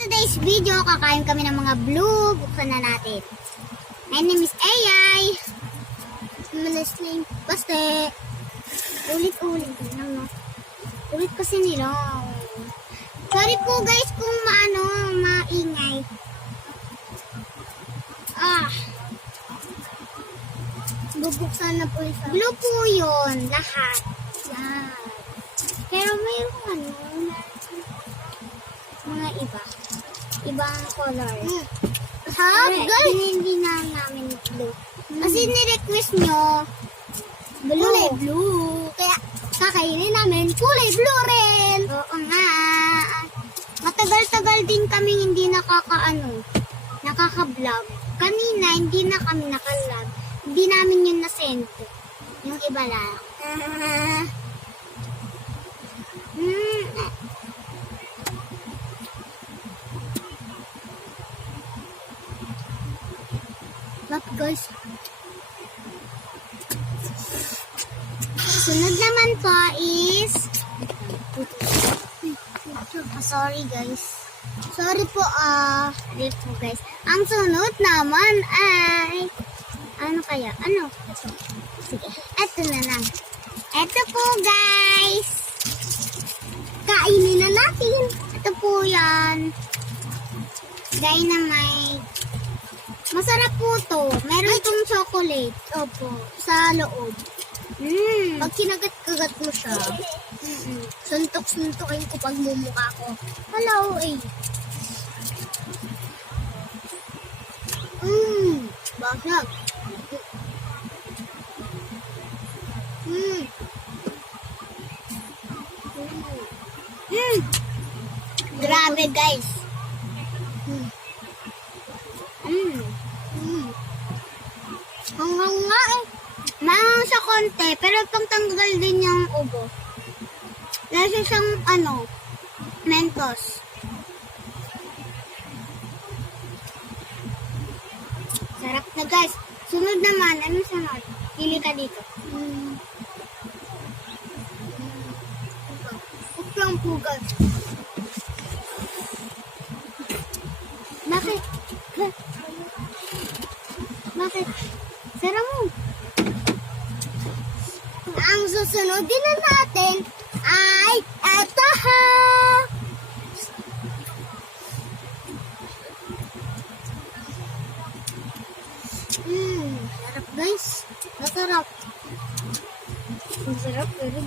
Today's video, kakain kami ng mga blue. Buksan na natin. My name is AI. Malasling. Basta, ulit-ulit. Ulit kasi nila. Sorry po guys kung maingay. Bubuksan na po isa. Blue po yun, lahat. Yan. Pero mayroon mga iba. Ibang color. Guys, hindi na namin blue. Kasi ni-request nyo, blue. Kulay blue. Kaya, kakainin namin, kulay blue rin. Oo nga. Matagal-tagal din kami hindi nakaka-vlog. Kanina, hindi na kami naka-vlog. Hindi namin yun na-send. Yung iba lang. But guys, sunod naman po is sorry guys. Sorry po guys. Ang sunod naman ay ano kaya? Ano? Sige, eto na lang. Eto po guys. Kainin na natin. Ito po yan. Dynamite. Masarap po to. Meron itong chocolate. Opo. Sa loob. Pag kinagat-kagat mo siya, suntok-suntokin ko pag mumukha ko. Hello, eh. Basag. Grabe, guys. Hanggang nga eh. Mahang siya konti, pero pangtanggal din yung ubo. Lasa siyang Mentos. Sarap na guys. Sunod naman, ano sunod? Pili ka dito. Uplang pugas. Bakit? Bakit? Sara mo. Ang susunod din na natin ay eto ha. Sarap guys. Masarap. Masarap pero